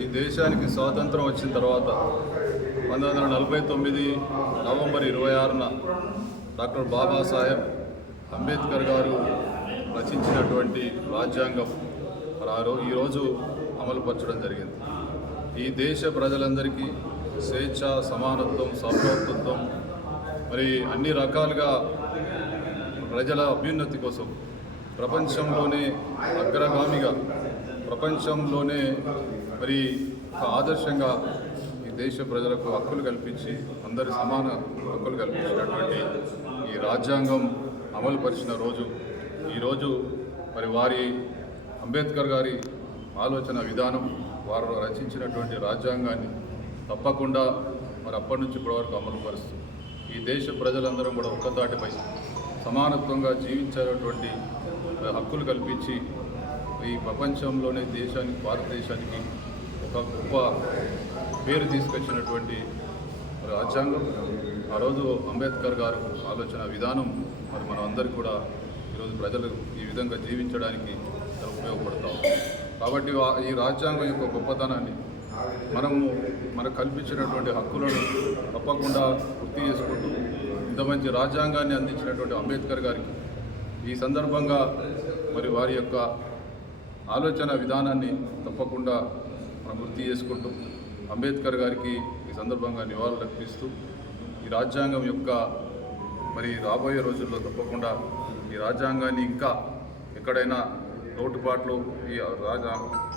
ఈ దేశానికి స్వాతంత్రం వచ్చిన తర్వాత పంతొమ్మిది వందల నలభై తొమ్మిది నవంబర్ ఇరవై ఆరున డాక్టర్ బాబాసాహెబ్ అంబేద్కర్ గారు రచించినటువంటి రాజ్యాంగం మరి ఆ ఈరోజు అమలుపరచడం జరిగింది. ఈ దేశ ప్రజలందరికీ స్వేచ్ఛ సమానత్వం సౌభ్రతత్వం మరి అన్ని రకాలుగా ప్రజల అభ్యున్నతి కోసం ప్రపంచంలోనే అగ్రగామిగా ప్రపంచంలోనే మరి ఒక ఆదర్శంగా ఈ దేశ ప్రజలకు హక్కులు కల్పించి అందరి సమాన హక్కులు కల్పించినటువంటి ఈ రాజ్యాంగం అమలు పరిచిన రోజు ఈరోజు మరి వారి అంబేద్కర్ గారి ఆలోచన విధానం వారు రచించినటువంటి రాజ్యాంగాన్ని తప్పకుండా మరి అప్పటి నుంచి ఇప్పటి వరకు అమలు పరుస్తూ ఈ దేశ ప్రజలందరం కూడా ఒక్కదాటిపై సమానత్వంగా జీవించేటువంటి హక్కులు కల్పించి ఈ ప్రపంచంలోనే దేశానికి భారతదేశానికి ఒక గొప్ప పేరు తీసుకొచ్చినటువంటి రాజ్యాంగం. ఆ రోజు అంబేద్కర్ గారు ఆలోచన విధానం మరి మనం అందరికీ కూడా ఈరోజు ప్రజలు ఈ విధంగా జీవించడానికి ఉపయోగపడతాం కాబట్టి ఈ రాజ్యాంగం యొక్క గొప్పతనాన్ని మనము మనకు కల్పించినటువంటి హక్కులను తప్పకుండా గుర్తు చేసుకుంటూ ఇంత మంచి రాజ్యాంగాన్ని అందించినటువంటి అంబేద్కర్ గారికి ఈ సందర్భంగా మరి వారి యొక్క ఆలోచన విధానాన్ని తప్పకుండా మనం గుర్తు చేసుకుంటూ అంబేద్కర్ గారికి ఈ సందర్భంగా నివాళులర్పిస్తూ ఈ రాజ్యాంగం యొక్క మరి రాబోయే రోజుల్లో తప్పకుండా ఈ రాజ్యాంగాన్ని ఇంకా ఎక్కడైనా లోటుపాట్లు ఈ రాజా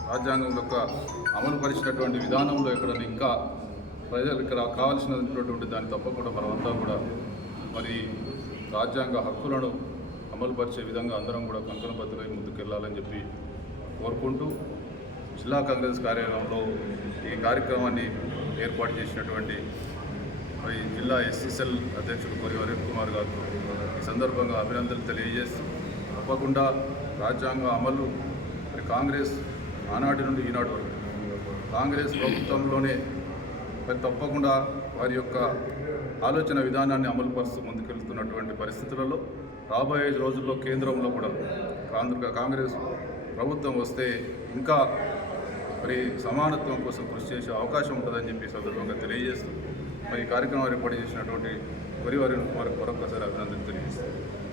రాజ్యాంగం యొక్క అమలు పరిచినటువంటి విధానంలో ఎక్కడైనా ఇంకా ప్రజలు ఇక్కడ కావాల్సినటువంటి దాన్ని తప్పకుండా మనమంతా కూడా మరి రాజ్యాంగ హక్కులను అమలుపరిచే విధంగా అందరం కూడా కంకణబద్ధులై ముందుకెళ్ళాలని చెప్పి కోరుకుంటూ జిల్లా కాంగ్రెస్ కార్యాలయంలో ఈ కార్యక్రమాన్ని ఏర్పాటు చేసినటువంటి మరి జిల్లా ఎస్ఎస్ఎల్ అధ్యక్షుడు కొరి అరుణ్ కుమార్ గారు ఈ సందర్భంగా అభినందనలు తెలియజేస్తూ తప్పకుండా రాజ్యాంగ అమలు మరి కాంగ్రెస్ ఆనాటి నుండి ఈనాటి వరకు కాంగ్రెస్ ప్రభుత్వంలోనే మరి తప్పకుండా వారి యొక్క ఆలోచన విధానాన్ని అమలు పరుస్తూ ముందుకెళ్తున్నటువంటి పరిస్థితులలో రాబోయే రోజుల్లో కేంద్రంలో కూడా ఆంధ్ర కాంగ్రెస్ ప్రభుత్వం వస్తే ఇంకా మరి సమానత్వం కోసం కృషి చేసే అవకాశం ఉంటుందని చెప్పి సందర్భంగా తెలియజేస్తూ మరి కార్యక్రమం ఏర్పాటు చేసినటువంటి కొరివారి కుమార్ మరొకసారి అభినందన తెలియజేస్తాను